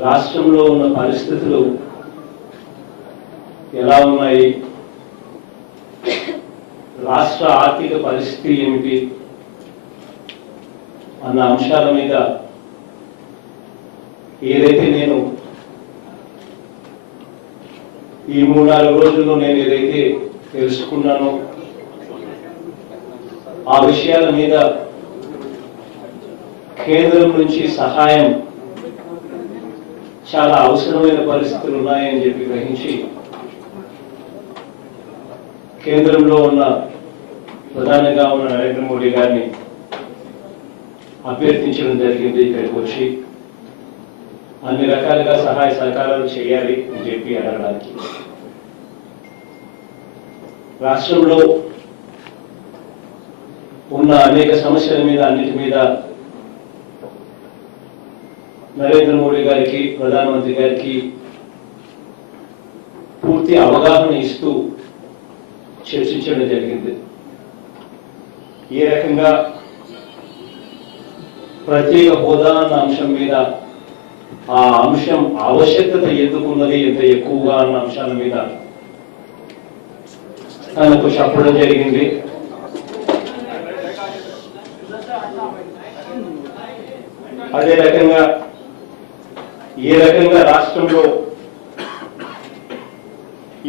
రాష్ట్రంలో ఉన్న పరిస్థితులు ఎలా ఉన్నాయి, రాష్ట్ర ఆర్థిక పరిస్థితి ఏమిటి అన్న అంశాల మీద ఏదైతే నేను ఈ 3-4 రోజుల్లో నేను ఏదైతే తెలుసుకున్నానో ఆ విషయాల మీద కేంద్రం నుంచి సహాయం చాలా అవసరమైన పరిస్థితులు ఉన్నాయని చెప్పి గ్రహించి కేంద్రంలో ఉన్న ప్రధానంగా ఉన్న నరేంద్ర మోడీ గారిని అభ్యర్థించడం జరిగింది. ఇక్కడికి వచ్చి అన్ని రకాలుగా సహాయ సహకారాలు చేయాలి అని చెప్పి అడగడానికి. రాష్ట్రంలో ఉన్న అనేక సమస్యల మీద అన్నిటి మీద నరేంద్ర మోడీ గారికి, ప్రధానమంత్రి గారికి పూర్తి అవగాహన ఇస్తూ చర్చించడం జరిగింది. ఏ రకంగా ప్రత్యేక హోదా అన్న అంశం మీద, ఆ అంశం ఆవశ్యకత ఎందుకున్నది, ఎంత ఎక్కువగా అన్న అంశాల మీద తనకు చెప్పడం జరిగింది. అదే రకంగా ఏ రకంగా రాష్ట్రంలో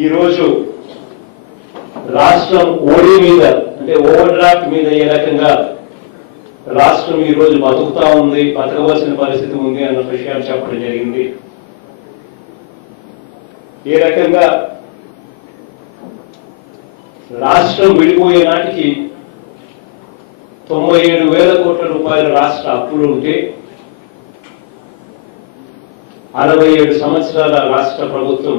ఈరోజు రాష్ట్రం ఓడి మీద, అంటే ఓవర్ డ్రాఫ్ట్ మీద ఏ రకంగా రాష్ట్రం ఈరోజు బతుకుతా ఉంది, బతకవలసిన పరిస్థితి ఉంది అన్న విషయాలు చెప్పడం జరిగింది. ఏ రకంగా రాష్ట్రం విడిపోయే నాటికి 97,000 కోట్ల రూపాయల రాష్ట్ర అప్పులు ఉంటే 67 సంవత్సరాల రాష్ట్ర ప్రభుత్వం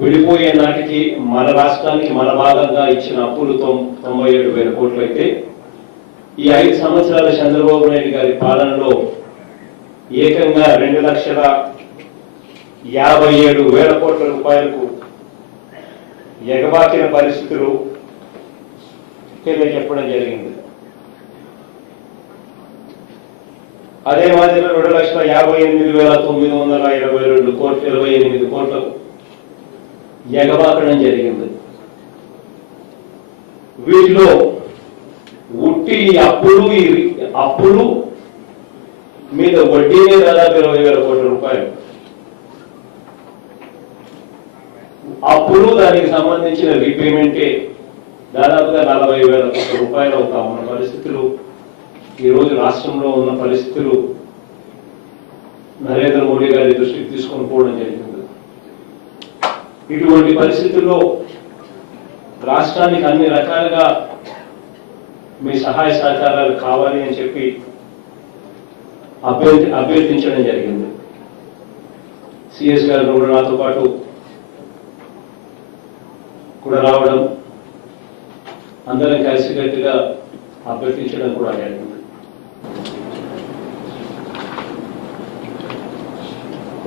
విడిపోయే నాటికి మన రాష్ట్రానికి మన భాగంగా ఇచ్చిన అప్పులు 97,000 కోట్లు అయితే, ఈ 5 సంవత్సరాల చంద్రబాబు నాయుడు గారి పాలనలో ఏకంగా 2,57,000 కోట్ల రూపాయలకు ఎగబాకిన పరిస్థితులు తెలియజెప్పడం జరిగింది. అదే మాదిరిగా 2,58,922 కోట్లు 28 కోట్లకు ఎగబాకడం జరిగింది. వీటిలో ఉట్టి అప్పులు మీద వడ్డీనే దాదాపు 20,000 కోట్ల రూపాయలు, అప్పులు దానికి సంబంధించిన రీపేమెంటే దాదాపుగా 40,000 కోట్ల రూపాయలు అవుతా ఉన్న పరిస్థితులు, ఈరోజు రాష్ట్రంలో ఉన్న పరిస్థితులు నరేంద్ర మోడీ గారి దృష్టికి తీసుకొని పోవడం జరిగింది. ఇటువంటి పరిస్థితుల్లో రాష్ట్రానికి అన్ని రకాలుగా మీ సహాయ సహకారాలు కావాలి అని చెప్పి అభ్యర్థించడం జరిగింది. సిఎస్ గారు కూడా నాతో పాటు కూడా రావడం, అందరం కలిసికట్టుగా అభ్యర్థించడం కూడా జరిగింది.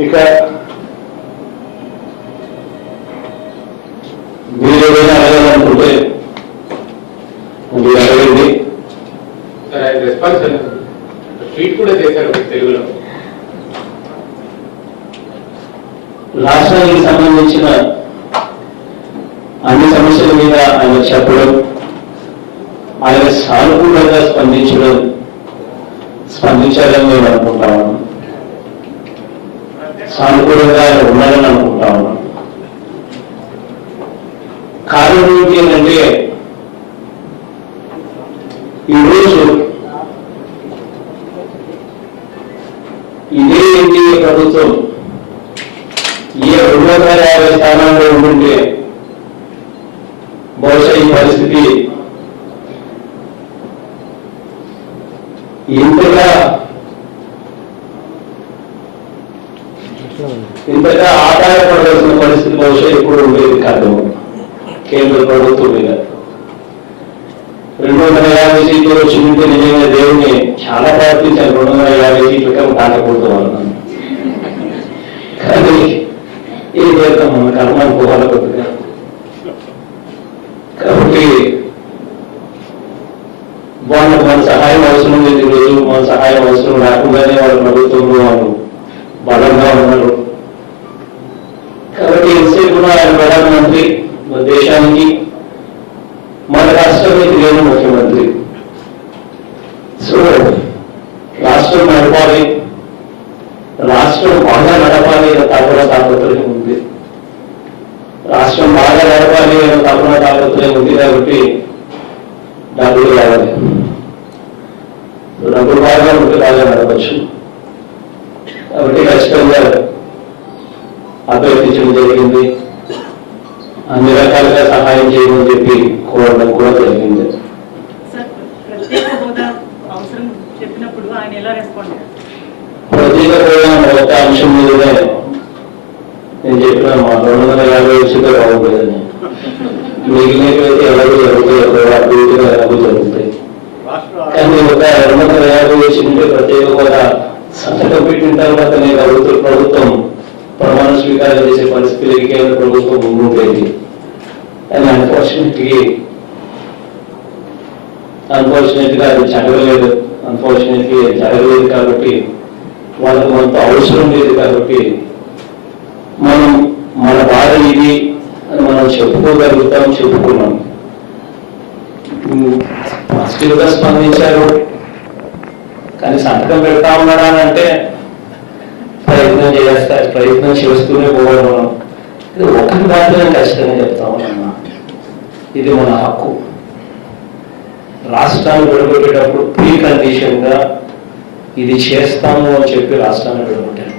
ఇక మీరు ఏదైనా అడగాలనుకుంటే మీరు అడగండి. రెస్పాన్స్ ట్వీట్ కూడా చేశారు తెలుగులో. రాష్ట్రానికి సంబంధించిన అన్ని సమస్యల మీద ఆయన చెప్పడం, ఆయన సానుకూలంగా స్పందించాలని మేము అనుకుంటా ఉన్నాం. సానుకూలంగా ఆయన ఉండాలని అనుకుంటా ఉన్నాం. కారణం ఏంటి అంటే, ఈరోజు ఇదే ఎన్డీఏ ప్రభుత్వం ఏ 250 స్థానాల్లో ఉంటుంటే బహుశా ఈ పరిస్థితి ఇంతగా ఆదాయపడవలసిన పరిస్థితి బహుశా ఎప్పుడు ఉండేది కాదు. కేంద్ర ప్రభుత్వం మీద 250 సీట్లు వచ్చింటే నిజంగా దేవుణ్ణి చాలా ప్రార్థించాను, 250 సీట్లకి దాటకూడదు అన్నాను. కానీ ఏం చేద్దాం, మన కర్మ అనుకోవాలి కొద్దిగా. కాబట్టి వాళ్ళకు మన సహాయం అవసరం లేదు. ఈరోజు మన సహాయం అవసరం రాకుండానే వాళ్ళ ప్రభుత్వంలో వాళ్ళు బలంగా ఉన్నారు. కాబట్టి ఎంతసేపు కూడా ఆయన ప్రధానమంత్రి, మన దేశానికి మన రాష్ట్రానికి నేను ముఖ్యమంత్రి. సో రాష్ట్రం నడపాలి, రాష్ట్రం బాగా నడపాలి అనే తపన తాపత్రయం ఉంది. రాష్ట్రం బాగా నడపాలి అనే తపన తాపత్రయం ఉంది కాబట్టి డబ్బులు కావాలి. డబ్బులు బాగా ఉంటే బాగా నడవచ్చు. కాబట్టి ఖచ్చితంగా అభ్యర్థించడం జరిగింది. అన్ని రకాలుగా సహాయం చేయమని చెప్పి కోరడం కూడా జరిగింది. ప్రత్యేక హోదా మొదటి అంశం మీదనే నేను చెప్పిన మా 250 వచ్చితే బాగుంటుందని. మిగిలినవైతే ఎవరు అభివృద్ధిగా ఎలాగో జరుగుతాయి. కానీ ఒక 250 వచ్చింటే ప్రత్యేక హోదా సంతకం పెట్టిన తర్వాత నేను ప్రభుత్వం ప్రమాణ స్వీకారం చేసే పరిస్థితులకి కేంద్ర ప్రభుత్వం ముందుండేది. అండ్ అన్ఫార్చునేట్గా అది జరగలేదు. జరగలేదు కాబట్టి వాళ్ళకు మనతో అవసరం లేదు. కాబట్టి మనం మన బాధ ఇది అని మనం చెప్పుకున్నాం. పాజిటివ్గా స్పందించారు. కానీ సంతకం పెడతా ఉన్నాడా అంటే ప్రయత్నం చేస్తూనే పోవడం. మనం ఇది ఒకటి మాత్రమే ఖచ్చితంగా చెప్తా ఉన్నా, ఇది మన హక్కు. రాష్ట్రాన్ని విడగొట్టేటప్పుడు ప్రీ కండిషన్ గా ఇది చేస్తాము అని చెప్పి రాష్ట్రాన్ని విడగొట్టారు.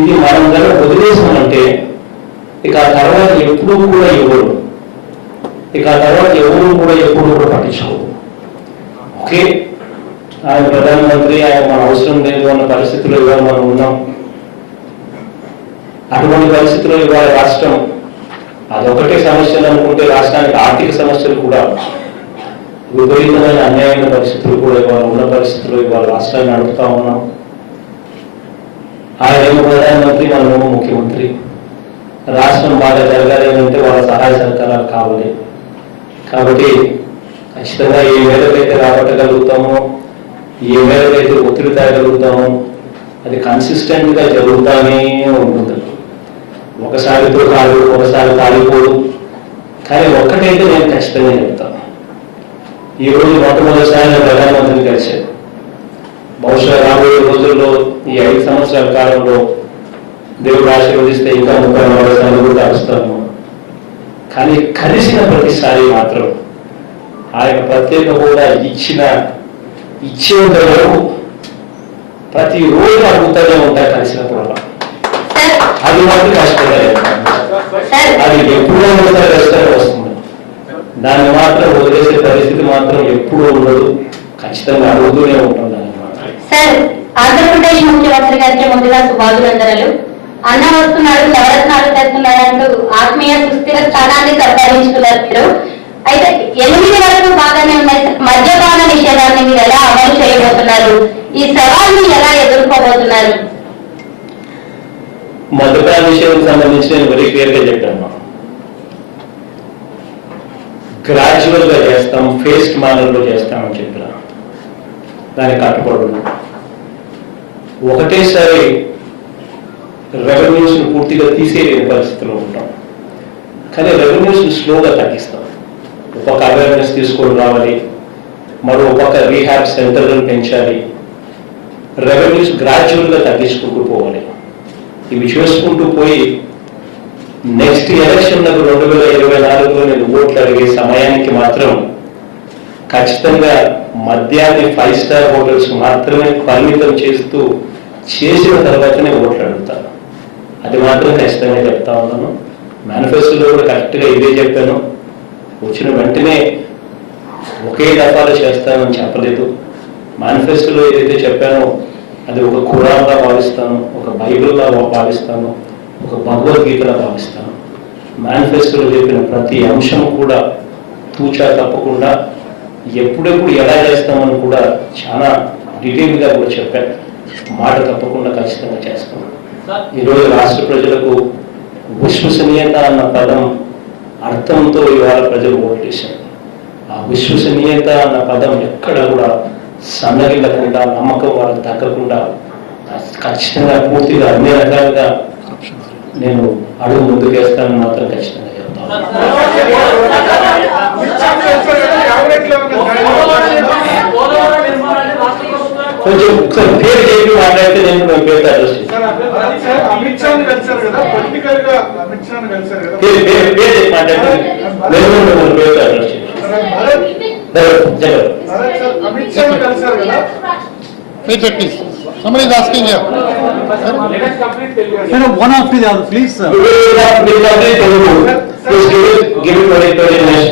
ఇది మనం కనుక వదిలేసామంటే ఇక ఆ తర్వాత ఎప్పుడూ కూడా ఎవరు ఎప్పుడు కూడా పట్టించుకోరు. ఓకే, ఆయన ప్రధానమంత్రి, ఆయన మన అవసరం లేదు అన్న పరిస్థితిలో ఇవాళ మనం ఉన్నాం. అటువంటి పరిస్థితిలో ఇవాళ రాష్ట్రం అదొకటే సమస్యలు అనుకుంటే రాష్ట్రానికి ఆర్థిక సమస్యలు కూడా, విపరీతమైన అన్యాయమైన పరిస్థితులు కూడా ఇవాళ ఉన్న పరిస్థితుల్లో ఇవాళ రాష్ట్రాన్ని నడుపుతా ఉన్నాం. ఆయనేమో ప్రధానమంత్రి, మనమేమో ముఖ్యమంత్రి. రాష్ట్రం బాగా జరగాలి అంటే వాళ్ళ సహాయ సహకారాలు కావాలి. కాబట్టి ఖచ్చితంగా ఏ మేరకైతే రాబట్టగలుగుతామో, ఏ మేరకైతే ఒత్తిడి తేగలుగుతామో అది కన్సిస్టెంట్ గా జరుగుతానే ఉంటుంది. ఒకసారితో కాదు, ఒకసారి కాలిపోదు. కానీ ఒక్కటైతే నేను ఖచ్చితంగా చెప్తాను, ఈరోజు మొట్టమొదటిసారి ప్రధానమంత్రిని కలిశాను. బహుశా రాబోయే రోజుల్లో ఈ 5 సంవత్సరాల కాలంలో దేవుడు ఆశీర్వదిస్తే ఇంకా 30-40 సార్లు కూడా కలుస్తాను. కానీ కలిసిన ప్రతిసారి మాత్రం ఆయన ప్రత్యేక హోదా ఇచ్చేంత వరకు ప్రతిరోజు అడుగుతూనే ఉంటాయి. కలిసినప్పుడు అది మాత్రం కష్టంగా అది ఎప్పుడో ఒకసారి కష్టంగా వస్తుంది. దాన్ని మాత్రం వదిలేసే పరిస్థితి మాత్రం ఎప్పుడూ ఉండదు. ఖచ్చితంగా అడుగుతూనే ఉంటుంది. సార్, ఆంధ్రప్రదేశ్ ముఖ్యమంత్రి గారికి ముందుగా శుభాభినందనలు. అన్న వస్తున్నాడు, నవరత్నాలు తెస్తున్నాడు అంటూ ఆత్మీయ సుస్థిర స్థానాన్ని సంపాదించుకున్నారు మీరు. అయితే 8 వరకు బాగానే ఉన్నాయి. మద్యపాన నిషేధాన్ని మీరు ఎలా అమలు చేయబోతున్నారు? ఈ సవాల్ని ఎలా ఎదుర్కోబోతున్నారు? మద్యపాన నిషేధం సంబంధించి నేను వెరీ క్లియర్ గా చెప్పాను. గ్రాడ్యువల్ గా చేస్తాం, ఫేస్డ్ మేనర్ లో చేస్తామని చెప్పిన దానికి కట్టుబడి. ఒకటేసారి రెవెన్యూస్ పూర్తిగా తీసేయలేని పరిస్థితిలో ఉంటాం. కానీ రెవెన్యూస్ స్లోగా తగ్గిస్తాం. ఒక పక్క అవేర్నెస్ తీసుకొని రావాలి, మరో పక్క రీహాబ్ సెంటర్లను పెంచాలి, రెవెన్యూస్ గ్రాడ్యువల్ గా తగ్గించుకుంటూ పోవాలి. ఇవి చేసుకుంటూ పోయి నెక్స్ట్ ఎలక్షన్ 2024లో నేను ఓట్లు అడిగే సమయానికి మాత్రం ఖచ్చితంగా మద్యాన్ని 5 స్టార్ హోటల్స్ మాత్రమే పరిమితం చేసిన తర్వాతనే ఓట్లు అడుగుతాను. అది మాత్రం ఖచ్చితంగా చెప్తా ఉన్నాను. మేనిఫెస్టోలో కూడా కరెక్ట్గా ఇదే చెప్పాను. వచ్చిన వెంటనే ఒకే దఫాలో చేస్తానని చెప్పలేదు. మేనిఫెస్టోలో ఏదైతే చెప్పానో అది ఒక ఖురాన్లా భావిస్తాను, ఒక బైబిల్లా భావిస్తాను, ఒక భగవద్గీతలా భావిస్తాను. మేనిఫెస్టోలో చెప్పిన ప్రతి అంశం కూడా తూచా తప్పకుండా ఎప్పుడెప్పుడు ఎలా చేస్తామని కూడా చాలా డీటెయిల్గా కూడా చెప్పాను. మాట తప్పకుండా ఖచ్చితంగా చేస్తాను. ఈరోజు రాష్ట్ర ప్రజలకు విశ్వసనీయత అన్న పదం అర్థంతో ఇవాళ ప్రజలు ఓట్లేశారు. ఆ విశ్వసనీయత అన్న పదం ఎక్కడ కూడా సన్నగిల్లకుండా, నమ్మకం వాళ్ళకి తగ్గకుండా ఖచ్చితంగా పూర్తిగా అన్ని రకాలుగా నేను అడుగు ముందుకు వేస్తానని మాత్రం ఖచ్చితంగా చెప్తాను. కొంచెం ఒకసారి పేరు చెప్పి మాట్లాడితే నేను పేరు అడ్రస్ పేరు చెప్పి మాట్లాడితే నేను పేరు address please. Somebody is asking here. One after the other, please, sir. Give it 20 minutes.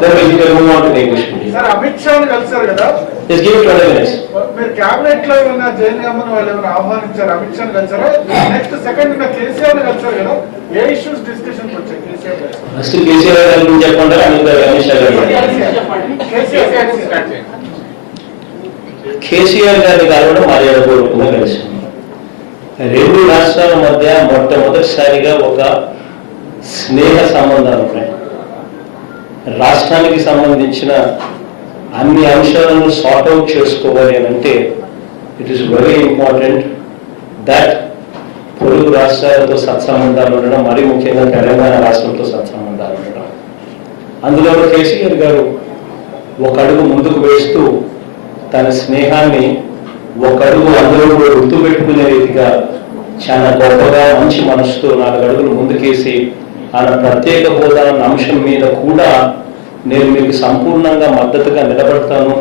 Then we can move on to the English medium. Sir, Amit Shah kalsar kada. Just give it 20 minutes. మీరు క్యాబినెట్ లో ఉన్న జైన్ గమన్ వాళ్ళు ఏమైనా ఆహ్వానించారు? అమిత్ షా కలిసారా? Next second ఉన్న కేసీఆర్ కలిసారు కదా, ఏ ఇష్యూస్ డిస్కషన్ వచ్చాయి కేసీఆర్ గారు? ఫస్ట్ కేసీఆర్ గారి గురించి చెప్పండి, అమిత్ షా గారు. కేసీఆర్ గారిని కలవడం మర్యాదపూర్వకంగా కలిసింది. రెండు రాష్ట్రాల మధ్య మొట్టమొదటిసారిగా ఒక స్నేహ సంబంధాలు ఉన్నాయి. రాష్ట్రానికి సంబంధించిన అన్ని అంశాలను సార్ట్అవుట్ చేసుకోవాలి అని అంటే it is very important that పొరుగు రాష్ట్రాలతో సత్సంబంధాలు ఉండడం, మరీ ముఖ్యంగా తెలంగాణ రాష్ట్రంతో సత్సంబంధాలు ఉండడం. అందులో కేసీఆర్ గారు ఒక అడుగు ముందుకు వేస్తూ తన స్నేహాన్ని ఒక అడుగు అందరూ కూడా గుర్తుపెట్టుకునే రీతిగా చాలా గొప్పగా మంచి మనసుతో 4 అడుగులు ముందుకేసి ఆయన ప్రత్యేక హోదా అన్న అంశం మీద కూడా నేను మీకు సంపూర్ణంగా మద్దతుగా నిలబడతాను,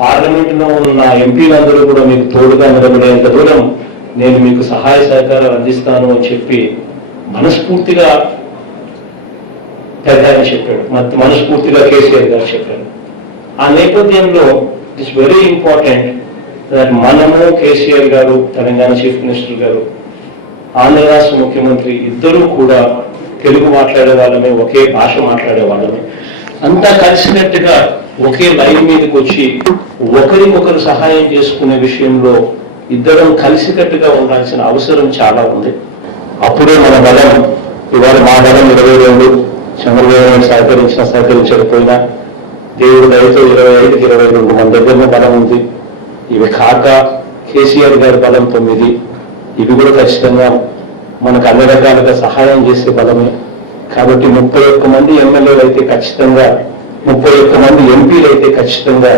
పార్లమెంటులో ఉన్న ఎంపీలందరూ కూడా మీకు తోడుగా నిలబడేంత దూరం నేను మీకు సహాయ సహకారాలు అందిస్తాను అని చెప్పి మనస్ఫూర్తిగా పెద్ద ఆయన చెప్పాడు, మనస్ఫూర్తిగా కేసీఆర్ గారు చెప్పారు. ఆ నేపథ్యంలో ఇట్స్ వెరీ ఇంపార్టెంట్ దట్ మనము, కేసీఆర్ గారు, తెలంగాణ చీఫ్ మినిస్టర్ గారు, ఆంధ్ర రాష్ట్ర ముఖ్యమంత్రి ఇద్దరూ కూడా తెలుగు మాట్లాడే వాళ్ళమే, ఒకే భాష మాట్లాడే వాళ్ళమే, అంతా కలిసినట్టుగా ఒకే లైన్ మీదకి వచ్చి ఒకరికొకరు సహాయం చేసుకునే విషయంలో ఇద్దరం కలిసికట్టుగా ఉండాల్సిన అవసరం చాలా ఉంది. అప్పుడే మన బలం, ఇవాళ మా బలం 22, చంద్రబాబు సహకరించకపోయినా దేవుడు దయతో 25కి 22 మన దగ్గరనే బలం ఉంది. ఇవి కాక కేసీఆర్ గారి బలం 9, ఇవి కూడా ఖచ్చితంగా మనకు అన్ని రకాలుగా సహాయం చేసే బలమే. కాబట్టి 31 మంది ఎమ్మెల్యేలు అయితే ఖచ్చితంగా, 31 మంది ఎంపీలు అయితే ఖచ్చితంగా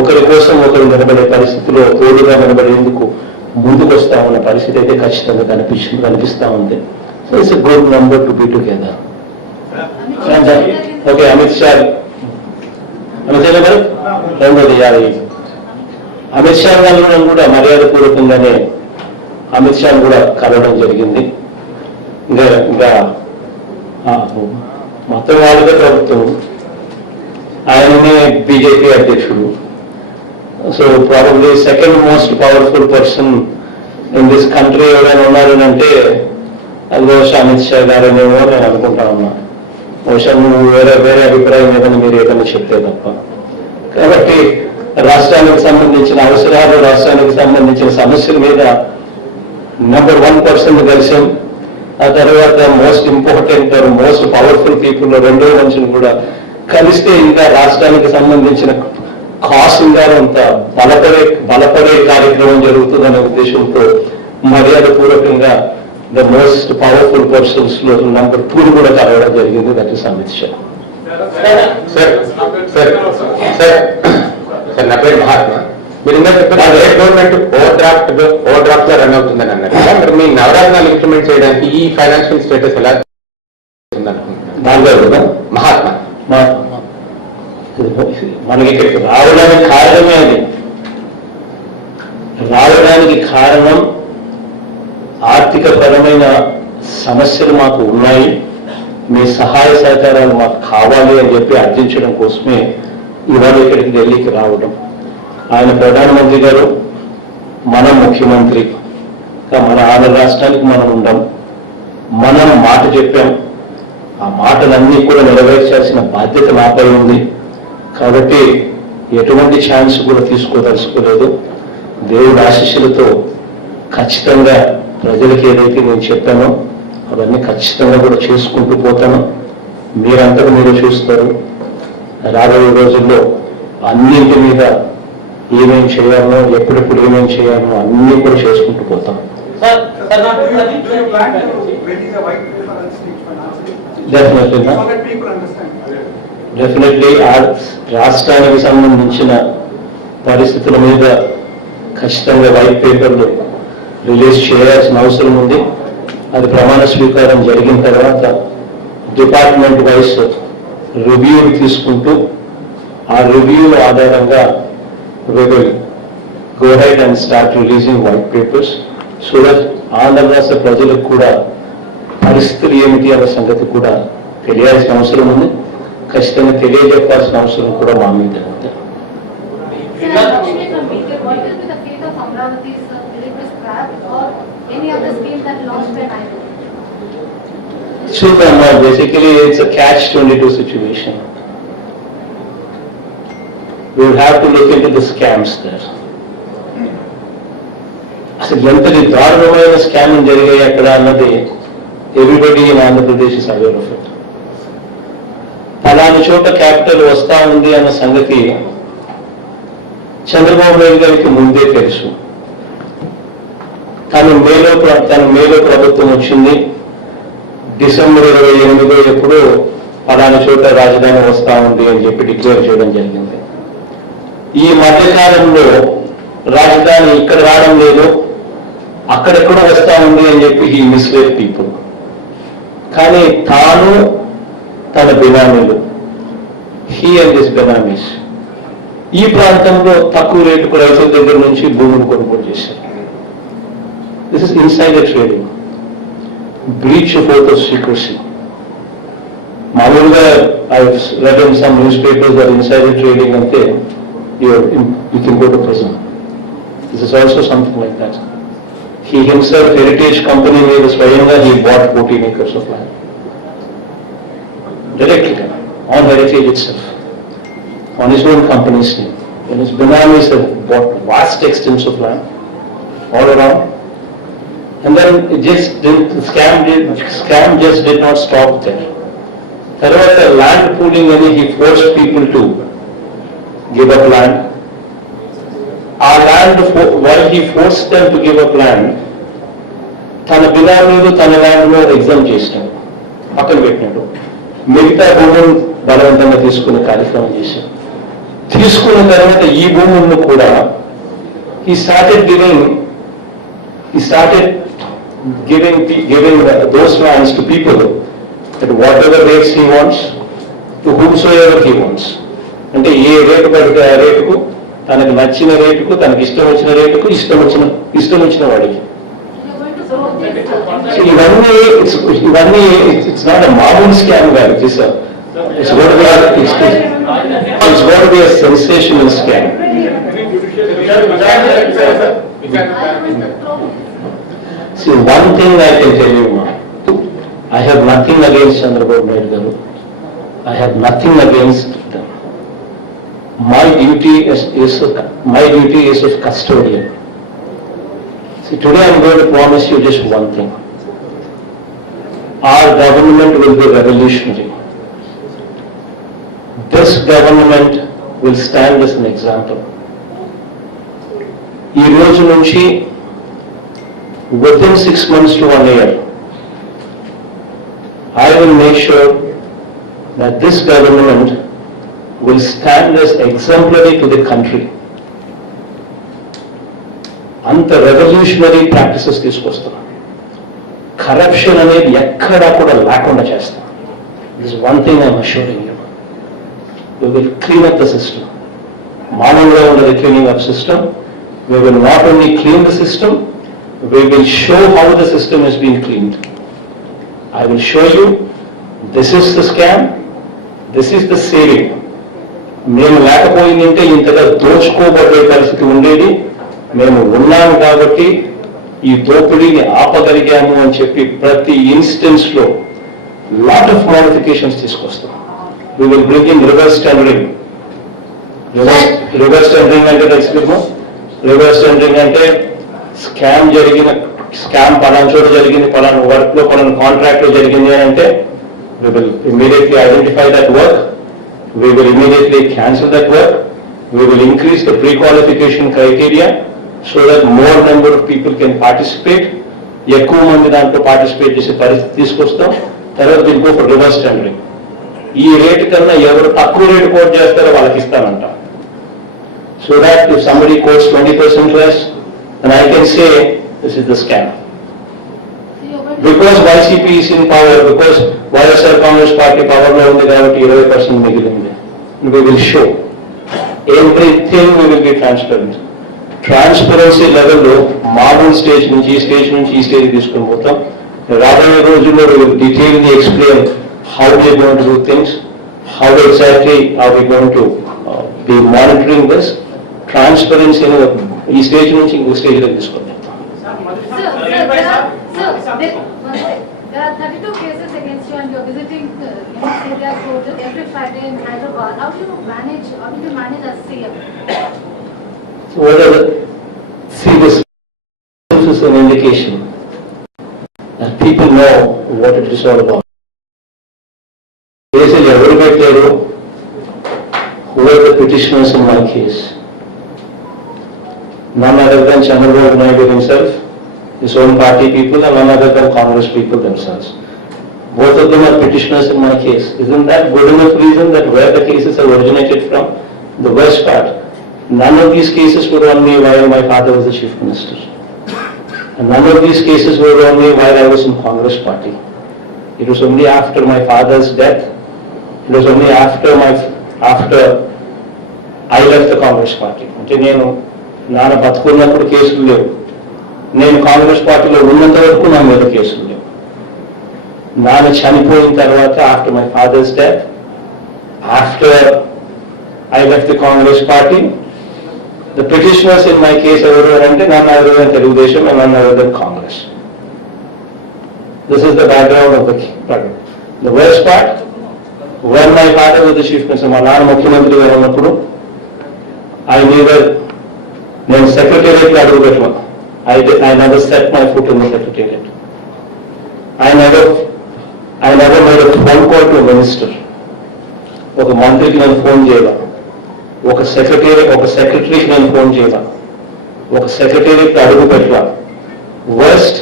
ఒకరి కోసం ఒకరు నిలబడే పరిస్థితిలో తోడుగా నిలబడేందుకు ముందుకు వస్తామన్న పరిస్థితి అయితే ఖచ్చితంగా కనిపిస్తా ఉంది. So it's a good number to be together. Okay, Amit షా గారు రెండోది అమిత్ షా గారు కూడా మర్యాదపూర్వకంగానే అమిత్ షా కూడా కలవడం జరిగింది. ఇంకా మొత్తం వాళ్ళదే ప్రభుత్వం, ఆయననే బీజేపీ అధ్యక్షుడు. So probably second most powerful person in this country ఎవరైనా ఉన్నారనంటే అది బహుశా అమిత్ షా గారనేమో నేను అనుకుంటా ఉన్నా. బహుశా నువ్వు వేరే అభిప్రాయం ఏదైనా మీరు ఏదైనా చెప్తే తప్ప. కాబట్టి రాష్ట్రానికి సంబంధించిన అవసరాలు, రాష్ట్రానికి సంబంధించిన సమస్యల మీద నెంబర్ 1 పర్సన్ కలిసాం. ఆ తర్వాత most important, most powerful people రెండో మనుషులు కూడా కలిస్తే ఇంకా రాష్ట్రానికి సంబంధించిన కాస్ ఇంకా అంత బలపడే కార్యక్రమం జరుగుతుందనే ఉద్దేశంతో మర్యాదపూర్వకంగా ద మోస్ట్ పవర్ఫుల్ పర్సన్స్ లో నెంబర్ 2 కూడా కలవడం జరిగింది. దట్ ఇస్ అమిత్ షా. నా పేరు మహాత్మా. మీరు ఇంకా చెప్పారు గవర్నమెంట్ ఓవర్ డ్రాఫ్ట్ గా రన్ అవుతుందని అన్నారు కదా, మరి మీ నవరత్నాలు ఇంప్లిమెంట్ చేయడానికి ఈ ఫైనాన్షియల్ స్టేటస్ ఎలా అనుకుంటున్నారు? మహాత్మా మనకి ఇక్కడికి రావడానికి కారణమే అది. రావడానికి కారణం ఆర్థిక పరమైన సమస్యలు మాకు ఉన్నాయి, మీ సహాయ సహకారాలు మాకు కావాలి అని చెప్పి అర్థించడం కోసమే ఇవాళ ఇక్కడికి ఢిల్లీకి రావడం. ఆయన ప్రధానమంత్రి గారు, మనం ముఖ్యమంత్రి, మన ఆంధ్ర రాష్ట్రానికి మనం ఉండం, మనం మాట చెప్పాం, ఆ మాటలన్నీ కూడా నెరవేర్చాల్సిన బాధ్యత నాపై ఉంది. కాబట్టి ఎటువంటి ఛాన్స్ కూడా తీసుకోదలుచుకోలేదు. దేవుడి ఆశీస్సులతో ఖచ్చితంగా ప్రజలకి ఏదైతే నేను చెప్పానో అవన్నీ ఖచ్చితంగా కూడా చేసుకుంటూ పోతాను. మీరంతా మీరు చూస్తారు. రాబోయే రోజుల్లో అన్నింటి మీద ఏమేం చేయాలో ఎప్పుడెప్పుడు ఏమేం చేయాలో అన్నీ కూడా చేసుకుంటూ పోతాం. డెఫినెట్లీ రాష్ట్రానికి సంబంధించిన పరిస్థితుల మీద ఖచ్చితంగా వైట్ పేపర్లు రిలీజ్ చేయాల్సిన అవసరం ఉంది. అది ప్రమాణ స్వీకారం జరిగిన తర్వాత డిపార్ట్మెంట్ వైస్ రివ్యూ తీసుకుంటూ ఆ రివ్యూ ఆధారంగా we will go ahead and start releasing white papers so that Andhra రాష్ట్ర ప్రజలకు కూడా పరిస్థితులు ఏమిటి అనే సంగతి కూడా తెలియాల్సిన అవసరం ఉంది. ఖచ్చితంగా తెలియజెప్పాల్సిన అవసరం కూడా మా మీద ఉంది. చూద్దాం, basically it's a catch-22 situation. We will have to look into the scams there. అసలు ఎంతటి దారుణమైన స్కామ్ జరిగాయి అక్కడ అన్నది everybody in Andhra Pradesh is aware of it. పలానా చోట క్యాపిటల్ వస్తా ఉంది అన్న సంగతి చంద్రబాబు నాయుడు గారికి ముందే తెలుసు. తను మేలో ప్రభుత్వం వచ్చింది, డిసెంబర్ 28 ఎప్పుడు పలానా చోట రాజధాని వస్తా ఉంది అని చెప్పి డిక్లేర్ చేయడం జరిగింది. ఈ మధ్యకాలంలో రాజధాని ఇక్కడ రావడం లేదు, అక్కడెక్కడో వస్తా ఉంది అని చెప్పి హీ మిస్లేడ్ పీపుల్. కానీ తాను తన బినామీలు, హీ అండ్ దిస్ బినామీస్ ఈ ప్రాంతంలో తక్కువ రేటుకు రైతుల దగ్గర నుంచి భూములు కొనుగోలు చేశారు. This is insider trading, breach of oath of secrecy. మామూలుగా I read in some newspapers or insider trading అంటే you can go to prison. This is also something like that. He himself, Heritage Company made a swayanga, he bought 14 acres of land. Directly on Heritage itself, on his own company's name. And his benamis have bought vast extents of land all around. And then the scam just did not stop there. Tarvata land pooling and he forced people to give up land. Our land, while he forced them to give up land, తన బినామీలు తన ల్యాండ్లో ఎగ్జామ్ చేసినాడు, పక్కన పెట్టినాడు. మిగతా భూములు బలవంతంగా తీసుకునే కార్యక్రమం చేశాడు. తీసుకున్న తర్వాత ఈ భూములను కూడా he started giving those lands to people at whatever rates he wants, to whomsoever he wants. అంటే ఏ రేటు పడితే ఆ రేటుకు, తనకు నచ్చిన రేటుకు, తనకి ఇష్టం వచ్చిన రేటుకు, ఇష్టం వచ్చిన వాడికి. ఇవన్నీ ఇట్స్ నాట్ మామూలు స్కామ్ కాదు. It's got be a sensational scam. See, one thing I can tell you now, I have nothing against Chandrababu Naidu garu. I have nothing against them. My duty is of custodian. See, today I am going to promise you just one thing. Our government will be revolutionary. This government will stand as an example. ఈ రోజు నుంచి within 6 months to 1 year, I will make sure that this government will stand as exemplary to the country. అంత revolutionary practices తీసుకొస్తాం. కరప్షన్ అనేది ఎక్కడా కూడా లేకుండా చేస్తాం. This one thing I'm assuring you. We will clean up the system. మామూలుగా ఉన్నది cleaning up system. We will not only clean the system, we will show how the system is being cleaned. I will show you, this is the scam, this is the saving. మేము లేకపోయిందంటే ఇంతగా దోచుకోబడే పరిస్థితి ఉండేది. మేము ఉన్నాము కాబట్టి ఈ దోపిడీని ఆపగలిగాము అని చెప్పి ప్రతి ఇన్స్టెన్స్ లో లాట్ ఆఫ్ మోడిఫికేషన్స్ తీసుకొస్తాం. We will bring in reverse tendering. Reverse tendering అంటే తెలుసుకున్నాము. రివర్స్ టెండరింగ్ అంటే స్కామ్ పలానా చోట జరిగింది, పలానా వర్క్ లో, పలానా కాంట్రాక్ట్ లో జరిగింది అని అంటే we will immediately identify that work We will immediately cancel that work. We will increase the pre-qualification criteria so that more number of people can participate. ఎక్కువ మంది దాంట్లో పార్టిసిపేట్ చేసే పరిస్థితి తీసుకొస్తాం. తర్వాత దీనికి ఒక రివర్స్ టెండరింగ్. ఈ రేటు కన్నా ఎవరు తక్కువ రేటు కోట్ చేస్తారో వాళ్ళకి ఇస్తానంట. So that if somebody quotes 20% less, then I can say this is the scam. Because YCP is in power, because YSR Congress Party power lo undi kabatti 20% migilindi. We will show everything. We will be transparent. Transparency level lo model stage nunchi ee stage తీసుకొని పోతాం. రాబోయే రోజుల్లో we will detailedly explain how we are going to do things, how exactly are we going to be monitoring this. Transparency ఈ స్టేజ్ నుంచి ఇంకో స్టేజ్ లో తీసుకుంటాం. There are 32 cases against you and you are visiting area court every Friday in Hyderabad. How do you manage as CM? So whatever, see, this is an indication that people know what it is all about. Cases ఎవరు పెట్టారు? Who are the petitioners in my case? None other than Chandrababu Naidu himself, his own party people, and none other than Congress people themselves. Both of them are petitioners in my case. Isn't that good enough reason that where the cases have originated from? The worst part, none of these cases were on me while my father was the chief minister. And none of these cases were on me while I was in Congress party. It was only after my father's death, it was only after I left the Congress party. అంటే నేను నాన్న బతుకున్నప్పుడు కేసులు లేవు, నేను కాంగ్రెస్ పార్టీలో ఉన్నంత వరకు నా మీద కేసులు లేవు. నాన్న చనిపోయిన తర్వాత after my father's death, after I left the Congress party, the petitioners in my case ఎవరు అంటే నన్ను అదర్ దెన్ తెలుగుదేశం అండ్ నన్ను other than Congress. This is the background of the problem. The worst part, when my father was the chief minister, మా నాన్న ముఖ్యమంత్రిగా ఉన్నప్పుడు నేను సెక్రటేరియట్లో అడుగు పెట్టాను. I never set my foot in the secretariat. I never made a phone call to a minister. ఒక మంత్రికి నేను ఫోన్ చేయాల, ఒక సెక్రటరీకి నేను ఫోన్ చేయాల, ఒక సెక్రటేరియట్ అడుగు పెట్టాల. Worst,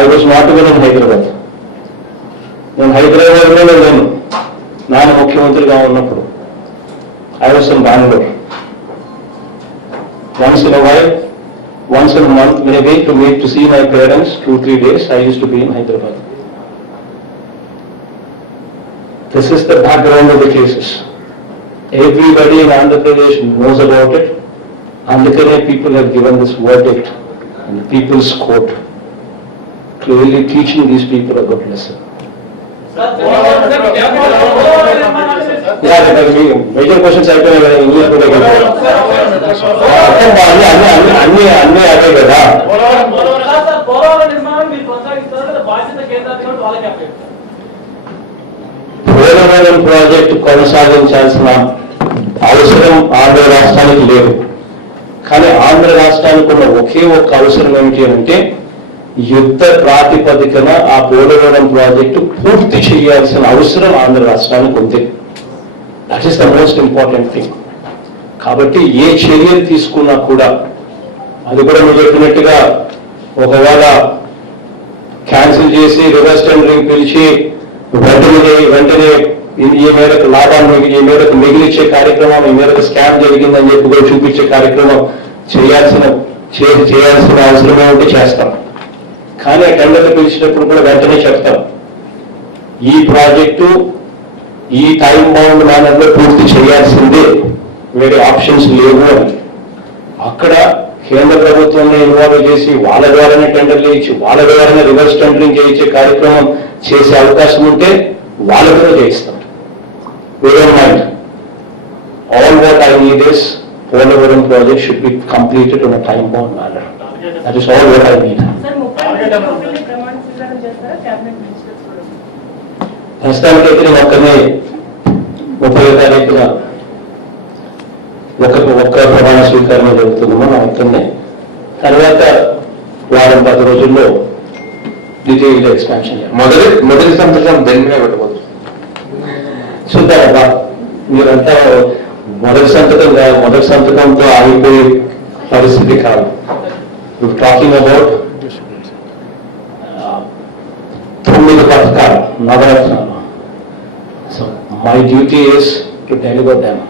I was not even in Hyderabad. నేను హైదరాబాద్లో లేను నాన్న ముఖ్యమంత్రిగా ఉన్నప్పుడు. I was in Bangalore. Once in a while, once in a month maybe, to see my parents 2-3 days, I used to be in Hyderabad. This is the background of the cases. Everybody in Andhra Pradesh knows about it. Andhra people have given this verdict in the People's Court, clearly teaching these people a good lesson. Yeah, major questions అయిపోయినాయి కదా, ఇంగ్లీష్ కూడా అన్నీ అదే కదా. పోలవరం ప్రాజెక్టు కొనసాగించాల్సిన అవసరం ఆంధ్ర రాష్ట్రానికి లేదు. కానీ ఆంధ్ర రాష్ట్రానికి ఉన్న ఒకే ఒక్క అవసరం ఏమిటి అంటే యుద్ధ ప్రాతిపదికన ఆ పోలవరం ప్రాజెక్టు పూర్తి చేయాల్సిన అవసరం ఆంధ్ర రాష్ట్రానికి ఉంది. That is the most important thing. కాబట్టి ఏ చర్యలు తీసుకున్నా కూడా, అది కూడా మీరు చెప్పినట్టుగా ఒకవేళ క్యాన్సిల్ చేసి రివర్స్ టెండరింగ్ పిలిచి వెంటనే ఈ మేరకు లాభాన్ని ఈ మేరకు మిగిలిచ్చే కార్యక్రమం, ఈ మేరకు స్కామ్ జరిగిందని చెప్పి కూడా చూపించే కార్యక్రమం చేయాల్సిన అవసరం ఏమిటి చేస్తాం. కానీ ఆ టెండర్లు పిలిచినప్పుడు కూడా వెంటనే చెప్తాం, ఈ ప్రాజెక్టు ఈ టైం బౌండ్ మేనర్లో పూర్తి చేయాల్సిందే, వేరే ఆప్షన్స్ లేవు అని. అక్కడ కేంద్ర ప్రభుత్వాన్ని ఇన్వాల్వ్ చేసి వాళ్ళ ద్వారానే టెండర్లు ఇచ్చి వాళ్ళ ద్వారానే రివర్స్ టెండరింగ్ చేయించే కార్యక్రమం చేసే అవకాశం ఉంటే వాళ్ళు కూడా చేయిస్తాం. We don't mind. All what I need is Polavaram project should be completed in a time bound manner. That is all what I need. ప్రస్తుతానికైతే నేను ఒక్కనే 30వ తారీఖున ఒక్క ప్రమాణ స్వీకారం జరుగుతుందేమో నా ఒక్కనే. తర్వాత 10 రోజుల్లో డీటెయిల్ ఎక్స్పాన్షన్ మొదటి సంవత్సరం దేని మీద పెట్టబోతుంది చూద్దామబ్బా. మీరంతా మొదటి సంతకంతో ఆగిపోయే పరిస్థితి కాదు. టాకింగ్ అబౌట్ 9 పథకాలు, నవరత్నాలు. So my duty is to deliver them.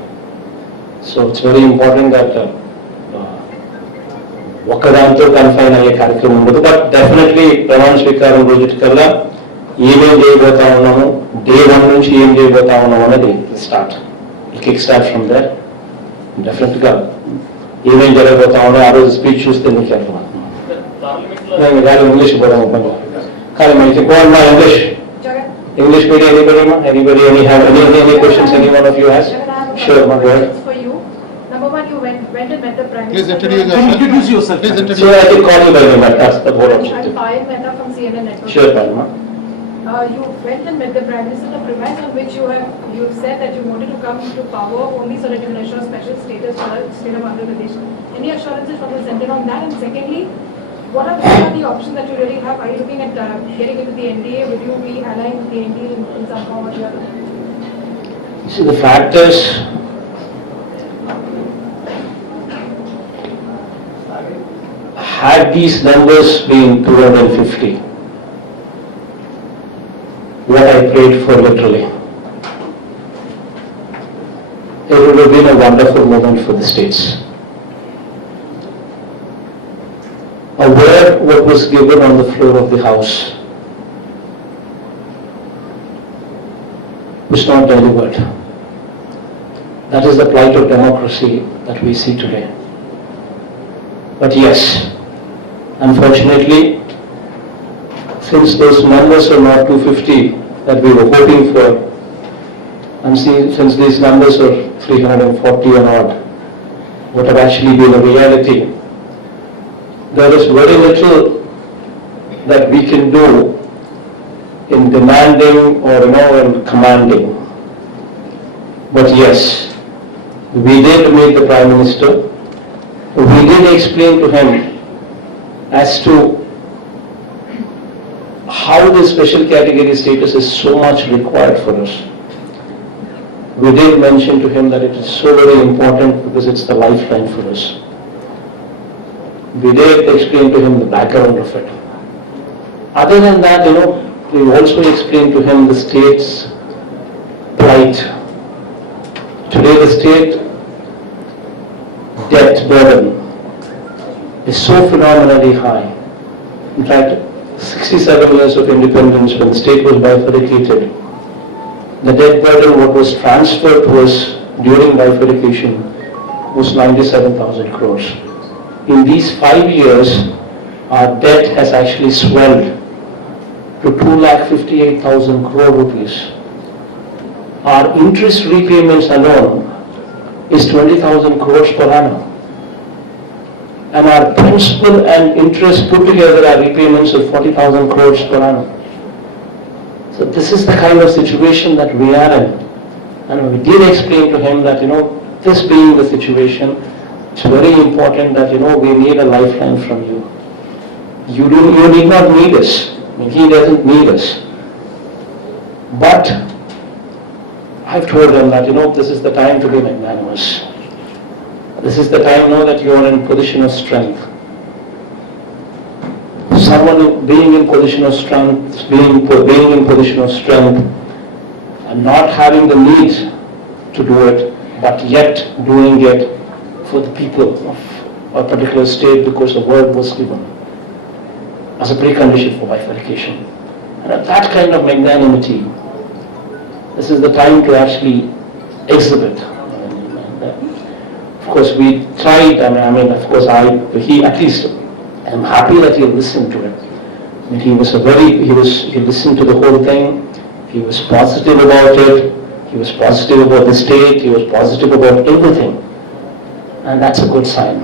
So it's very important that ఒక్కదాంతో కన్ఫైన్ అయ్యే కార్యక్రమం ఉండదు. బట్ డెఫినెట్లీ ప్రమాణ స్వీకారం రోజుకల్లా ఏమేం చేయబోతా ఉన్నాము, డే 1 నుంచి ఏం చేయబోతా ఉన్నాము అనేది kick start from there. Definite గా ఏమేం జరగబోతా ఉన్నాం ఆ రోజు స్పీచ్ చూస్తే మీకు అర్థమవుతుంది. ఇంగ్లీష్ పోవడం పని కానీ మీకు ఎక్కువ English medium anybody any questions any one of you has? Sure మా go ahead. Number one, you went and met the Prime Please Minister. introduce yourself. Please introduce So I can call you by name, that's the whole I'm objective. Payal Mehta from CNN Network. Sure, Palma. You went and met the Prime Minister, the premise on which you said that you wanted to come to power only so that you can assure special status for the state of Andhra Pradesh. Any assurances from the centre on that? And secondly, what are the options that you really have? Are you looking at getting into the NDA? Would you be aligned with the NDA in some form or the other? See, the fact is, had these numbers been 250, what I prayed for literally, it would have been a wonderful moment for the states. Aware what was given on the floor of the House was not delivered. That is the plight of democracy that we see today. But yes, unfortunately, since those numbers are not 250 that we were hoping for, and since these numbers are 340 and odd, what have actually been a reality, there is very little that we can do in demanding or in commanding. But yes, we did meet the Prime Minister. We did explain to him as to how the special category status is so much required for us. We did mention to him that it is so very important because it's the lifeline for us. We did explain to him the background of it. Other than that, we also explained to him the state's plight. Today the state debt burden is so phenomenally high. In fact, 67 years of independence when the state was bifurcated, the debt burden what was transferred to us during bifurcation was 97,000 crores. In these 5 years, our debt has actually swelled to 2,58,000 crore rupees. Our interest repayments alone is 20,000 crores per annum. And our principal and interest put together are repayments of 40,000 crores per annum. So this is the kind of situation that we are in. And we did explain to him that, this being the situation, it's very important that, we need a lifeline from you. You need not need us. He doesn't need us. But I've told him that, this is the time to be magnanimous. This is the time now that you are in position of strength. Someone being in position of strength, being in position of strength, and not having the need to do it, but yet doing it for the people of a particular state because the word was given as a precondition for bifurcation. And that kind of magnanimity, this is the time to actually exhibit. Of course, we tried, he at least, I'm happy that he listened to it. He listened to the whole thing, he was positive about it, he was positive about the state, he was positive about everything. And that's a good sign.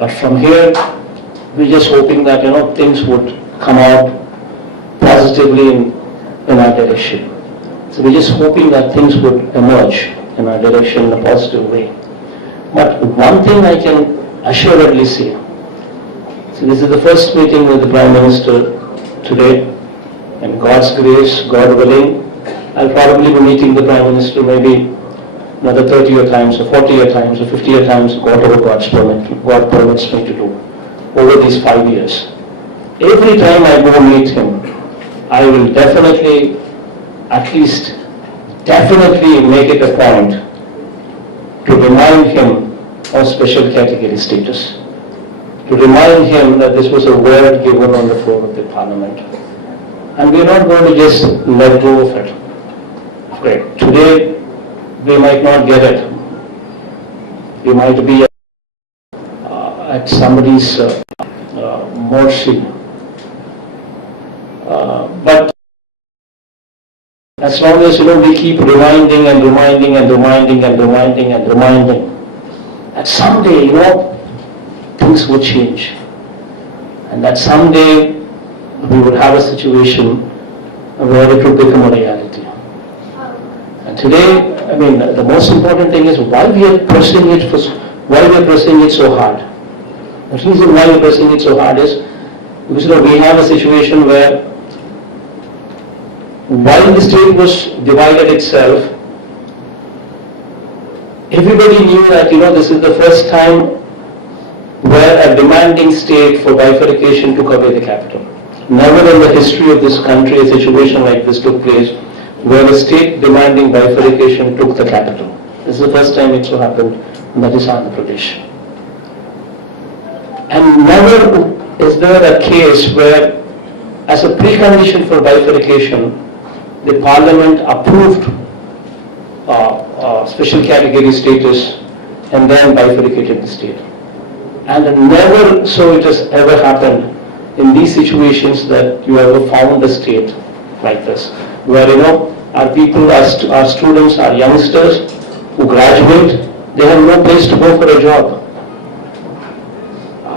But from here, we're just hoping that, things would come out positively in our direction. So we're just hoping that things would emerge in our direction in a positive way. But one thing I can assuredly say, so this is the first meeting with the Prime Minister today, and God's grace, God willing, I'll probably be meeting the Prime Minister maybe another 30 times or 40 times or 50 times, whatever God permits me to do over these 5 years. Every time I go meet him, I will definitely, at least, definitely make it a point to remind him of special category status, to remind him that this was a word given on the floor of the Parliament. And we are not going to just let go of it. Right. Today, we might not get it. We might be at somebody's mercy. But as long as we keep reminding and reminding and reminding and reminding and reminding, that someday things will change, and that someday we will have a situation where it will become a reality. And today, the most important thing is why we are pressing it so hard. The reason why we are pressing it so hard is because we have a situation where while the state was divided itself, everybody knew that this is the first time where a demanding state for bifurcation took away the capital. Never in the history of this country a situation like this took place where a state demanding bifurcation took the capital. This is the first time it so happened, and that is Andhra Pradesh. And never is there a case where, as a precondition for bifurcation, the Parliament approved special category status and then bifurcated the state. And never so it has ever happened in these situations that you ever found a state like this, where our people, our students, our youngsters who graduate, they have no place to go for a job.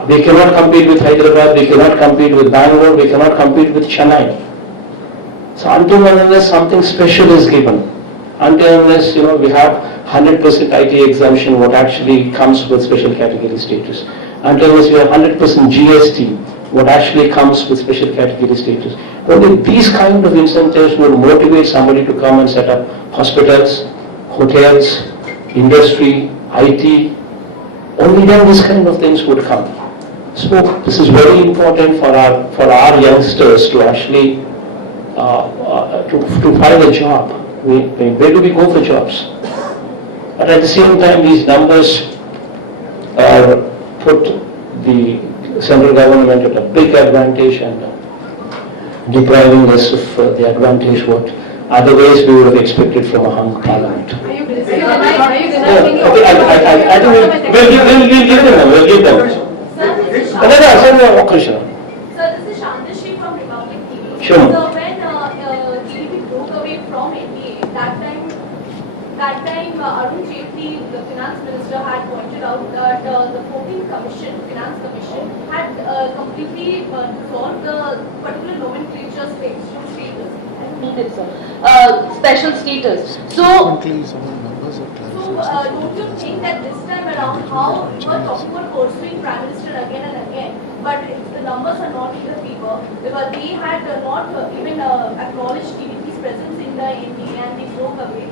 They cannot compete with Hyderabad, they cannot compete with Bangalore, they cannot compete with Chennai. So until and unless something special is given, until unless we have 100% IT exemption, what actually comes with special category status, until unless we have 100% GST, what actually comes with special category status. Only these kind of incentives will motivate somebody to come and set up hospitals, hotels, industry, IT. Only then these kind of things would come. So this is very important for our youngsters to actually to find a job. Where do we go for jobs? But at the same time, these numbers put the central government at a big advantage and depriving us of the advantage what otherwise we would have expected from a hung Parliament. Are you denying Okay, I think we'll give them. Krishna. Sir, this is Shantashri from Republic TV. Sure. So when TDP broke away from NDA, that time Arun Jaitley, the finance minister, had pointed out that the 14th commission, finance commission, had completely dissolved the particular nomenclature status. Special status. So, don't you think that this time around, how you are talking about pursuing Prime Minister again and again, but the numbers are not in the favor, because they had not even acknowledged TDP's presence in the NDA and they broke away.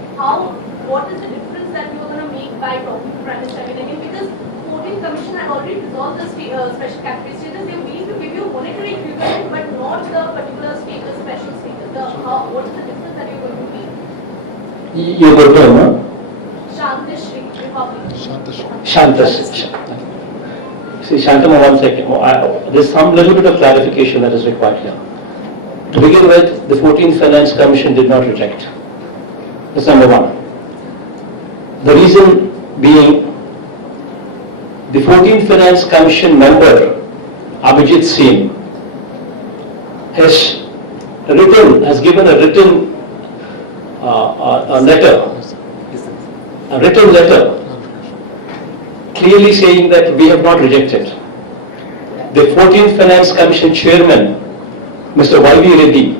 What is the difference that you are going to make by talking to Prime Minister again and again? Because 14th Commission had already dissolved the special category status. They are willing to give you monetary equivalent, but not the particular status, special status. What is the difference that you are going to make? You go to him, Shantashri, Republic. Shantashri. See, Shantama, 1 second. There's some little bit of clarification that is required here. To begin with, the 14th Finance Commission did not reject. That's number one. The reason being, the 14th Finance Commission member, Abhijit Singh, has given a written letter clearly saying that we have not rejected. The 14th Finance Commission chairman, Mr. Y.V. Reddy,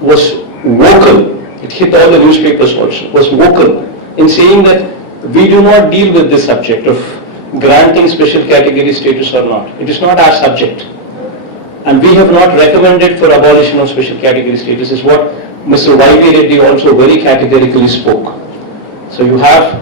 was vocal, it hit all the newspapers also, was vocal in saying that we do not deal with this subject of granting special category status or not. It is not our subject. And we have not recommended for abolition of special category status, is what Mr. Y.V. Reddy also very categorically spoke. So you have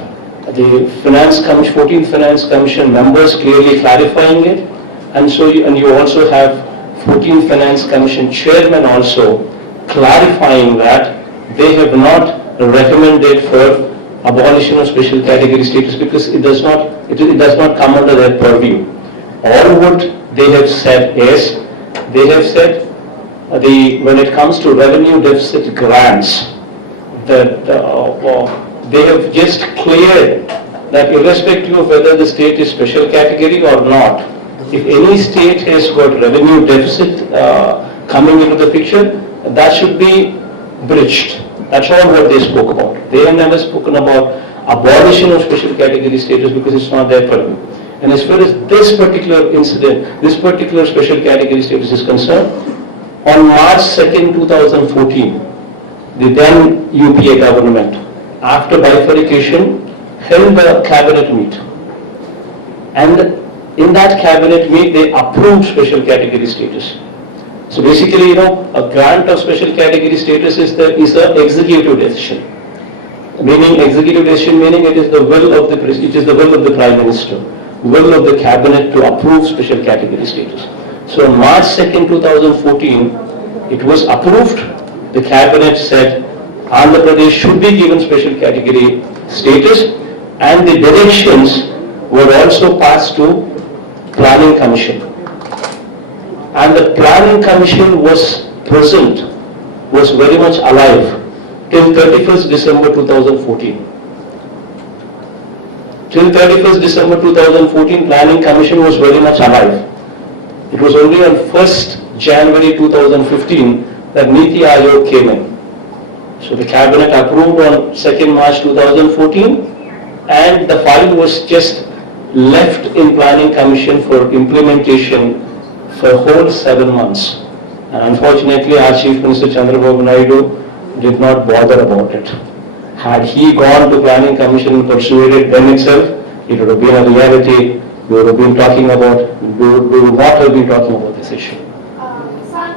the Finance Commission, 14th Finance Commission members clearly clarifying it, and you also have 14th Finance Commission chairman also clarifying that they have not recommended for abolition of special category status because it does not come under their purview. All what they have said is, they have said when it comes to revenue deficit grants, that they have just cleared that irrespective of whether the state is special category or not, if any state has got revenue deficit coming into the picture, that should be bridged. That's all what they spoke about. They have never spoken about abolition of special category status because it's not their purview. And as far as this particular incident, this particular special category status is concerned, on March 2nd, 2014, the then UPA government, after bifurcation, held a cabinet meet. And in that cabinet meet, they approved special category status. So basically, a grant of special category status is an executive decision. Meaning it is the will of the Prime Minister, will of the cabinet to approve special category status. So on March 2nd, 2014, it was approved. The cabinet said Andhra Pradesh should be given special category status, and the directions were also passed to Planning Commission. And the Planning Commission was present, was very much alive till 31st December 2014. Till 31st December 2014, Planning Commission was very much alive. It was only on 1st January 2015 that Niti Aayog came in. So the cabinet approved on 2nd March 2014, and the file was just left in Planning Commission for implementation for a whole 7 months. And unfortunately, our Chief Minister Chandrababu Naidu did not bother about it. Had he gone to Planning Commission and pursued it then itself, it would have been a reality. We would not have been talking about this issue. Sir,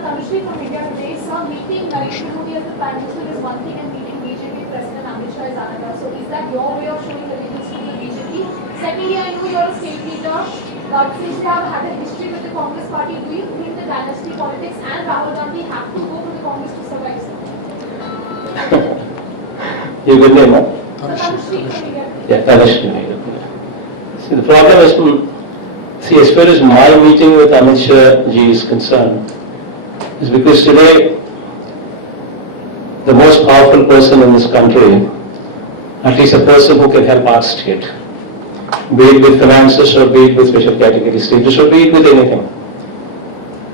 Tanushree from India today, sir, meeting Narendra Modi as the Prime Minister is one thing and meeting BJP President Amit Shah is another. So is that your way of showing allegiance to the BJP? Secondly, I know you are a state leader, but since you have had a history with the Congress party, do you think the dynasty politics and Rahul Gandhi have to go to the Congress to survive, sir? Your good name, huh? Tanushree from India. Yeah, Tanushree. See, the problem is, as far as my meeting with Amit Shah ji is concerned, is because today, the most powerful person in this country, at least a person who can help our state, be it with finances or be it with special category status or be it with anything,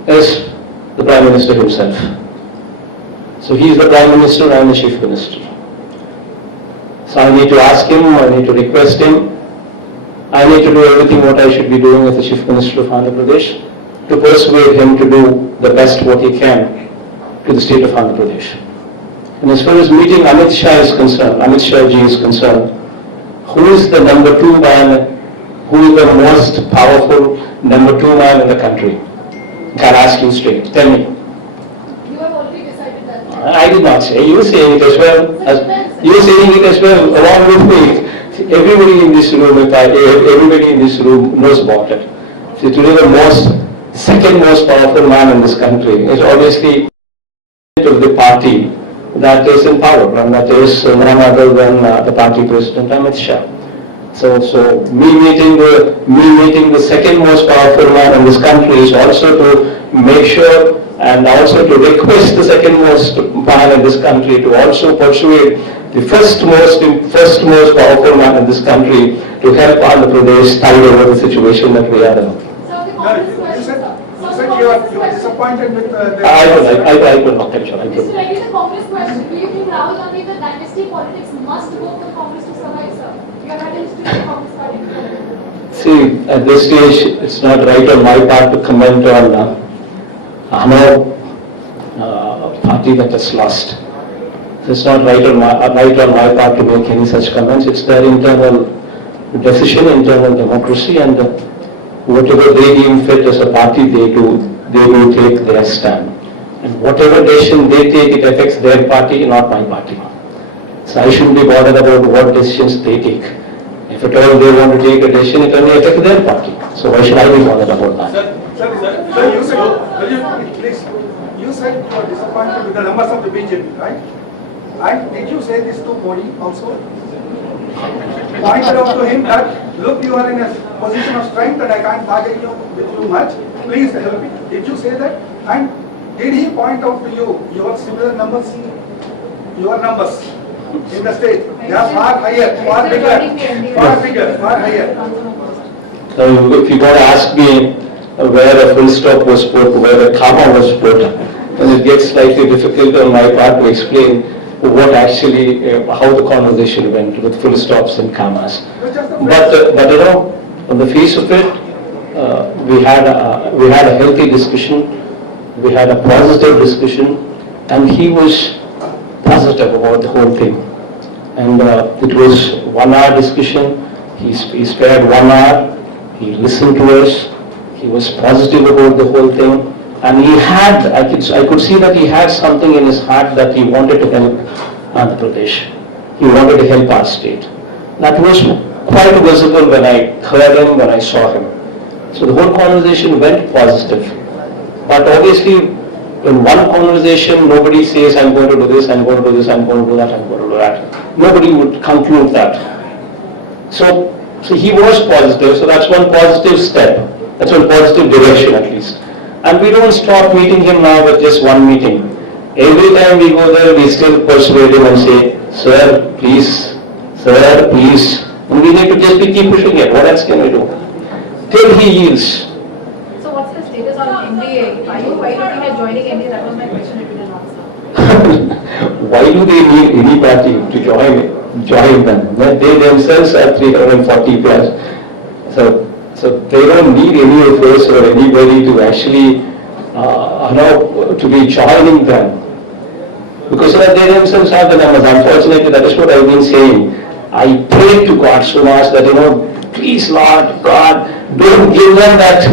is the Prime Minister himself. So he is the Prime Minister, I am the Chief Minister. So I need to ask him, I need to request him, I need to do everything what I should be doing as the Chief Minister of Andhra Pradesh to persuade him to do the best what he can to the state of Andhra Pradesh. And as far as meeting Amit Shah is concerned, Amit Shah ji is concerned, who is the number 2 man, who is the most powerful number 2 man in the country? Can I ask you straight? Tell me. You have already decided that. I did not say. You saying it as well. You saying it as well along with me. Everybody in this room knows about it. See, today the second most powerful man in this country is obviously of the party that is in power, and that is none other than the party president Amit Shah. So me meeting the second most powerful man in this country is also to make sure and also to request the second most man in this country to also persuade the first most powerful man in this country to help Andhra Pradesh tide over the situation that we are in. So the Congress question, sir. You said you are disappointed with I will not capture. Mr. Reddy, the Congress question, do you think Rahul Gandhi, the dynasty politics must go to Congress to survive, sir? You have had a history with the Congress party. See, at this stage, it's not right on my part to comment on a party that has lost. It's not right on my part to make any such comments. It's their internal decision, internal democracy, and whatever they deem fit as a party, they do take their stand. And whatever decision they take, it affects their party, not my party. So I shouldn't be bothered about what decisions they take. If at all they want to take a decision, it only affects their party. So why should I be bothered about that? Sir, you said, please, you said you are disappointed with the numbers of the BJP, right? And did you say this to Modi also? Pointed out to him that, look, you are in a position of strength and I can't target you with you much. Please help me. Did you say that? And did he point out to you your similar numbers? Your numbers in the state, they are far higher, far bigger, far higher. So if you want to ask me where a full stop was put, where a comma was put, then it gets slightly difficult on my part to explain what actually, how the conversation went with full stops and commas. But you know, on the face of it, we had a healthy discussion, we had a positive discussion, and he was positive about the whole thing. And it was 1 hour discussion. He spared 1 hour. He listened to us. He was positive about the whole thing. And he had, I could see that he had something in his heart that he wanted to help Andhra Pradesh. He wanted to help our state. That was quite visible when I heard him, when I saw him. So the whole conversation went positive. But obviously, in one conversation, nobody says, I'm going to do this, I'm going to do this, I'm going to do that, I'm going to do that. Nobody would conclude that. So he was positive, so that's one positive step. That's one positive direction at least. And we don't stop meeting him now with just one meeting. Every time we go there, we still persuade him and say, sir, please, and we need to just keep pushing it. What else can we do? Till he yields. So what's the status on NDA? Are you looking at joining NDA? That was my question if you didn't answer. Why do they need any party to join them? They themselves are 340 plus. So they don't need any of us or anybody to actually to be joining them. Because they themselves have the numbers. Unfortunately, that is what I've been saying. I pray to God so much that, please Lord, God, don't give them that,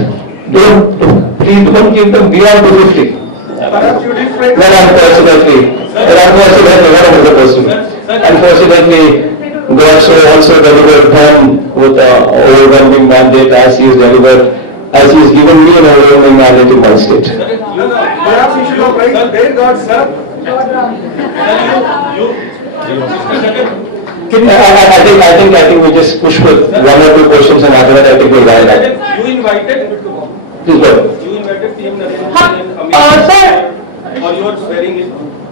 please don't give them beyond the 50. Perhaps you did pray. Unfortunately, what was the person? Unfortunately, God also delivered them with an overwhelming mandate as He has given me an overwhelming mandate in my state. Perhaps you should have prayed, dear God, sir. I think we just push with 1 or 2 questions and after that I think we'll dial back. You invited, Please go ahead. you invited PM Narendra Modi and Amit Sir, or you are swearing it.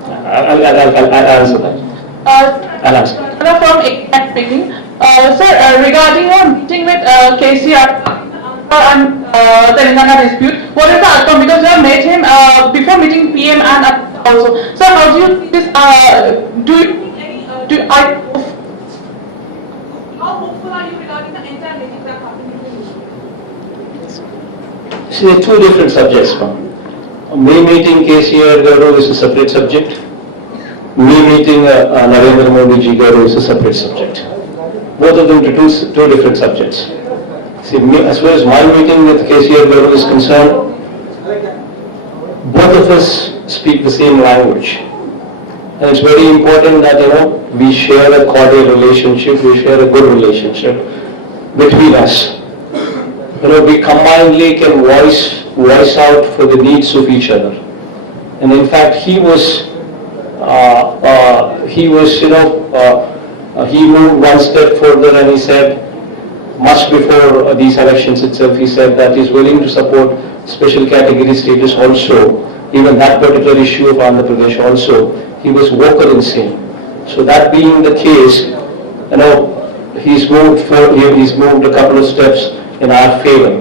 I'll answer that. I'll answer. From ACAT speaking. Sir, regarding your meeting with KCR and Telangana dispute, what is the outcome? Because you have met him before meeting PM and also. So how do you think this? How hopeful are you regarding the entire meeting that happened between you? See, there are 2 different subjects. Me meeting KCR Garu is a separate subject. Me meeting Narendra Modi ji Garu is a separate subject. Both of them are 2 different subjects. See, as far as my meeting with KCR Garu is concerned, both of us speak the same language. And it's very important that, we share a cordial relationship, we share a good relationship between us. We combinedly can voice out for the needs of each other. And in fact, he moved 1 step further and he said, much before these elections itself, he said that he's willing to support special category status also, even that particular issue of Andhra Pradesh also, he was vocal in saying. So that being the case, he's moved a couple of steps in our favor.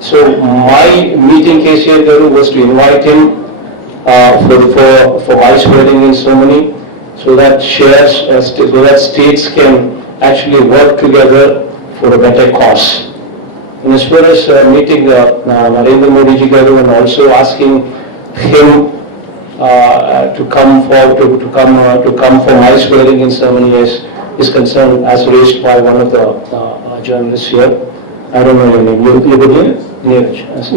So my meeting KCR Garu was to invite him for my swearing in ceremony, so that states can actually work together for a better cause. And as far as meeting Narendra Modi ji Garu and also asking him to come for my swearing in ceremony is concerned, as raised by one of the journalists here. I don't know your name. You good name? As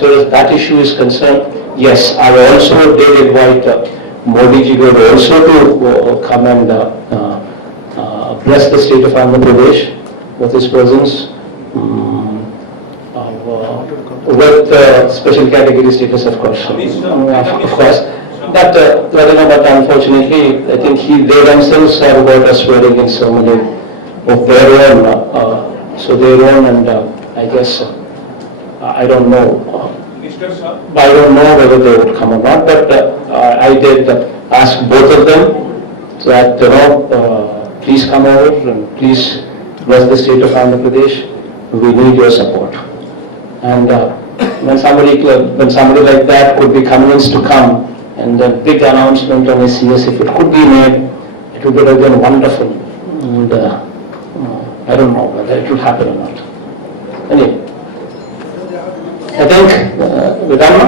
far as that issue is concerned, yes, I also did invite Modi ji would also to come and bless the state of Andhra Pradesh with his presence, with special category status, of course. Of course. But unfortunately, I think they themselves have got a swearing in ceremony of their own, and I guess, I don't know. I don't know whether they would come or not, but I did ask both of them that, please come over and please bless the state of Andhra Pradesh. We need your support. And when somebody like that could be convinced to come, and a big announcement on SCS, if it could be made, it would have been wonderful. And I don't know whether it will happen or not. Anyway, I think, Vidama?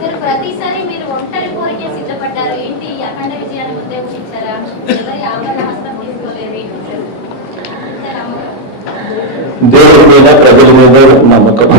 మీరు ప్రతిసారి మీరు ఒంటరి కోరికే సిద్ధపడ్డారు ఏంటి అఖండ విజయాన్ని ఉద్దేశించారా ఎవరి ఆభరణ హస్తం తీసుకోలేదు దేవుడి మీద ప్రజల మీద నమ్మకం.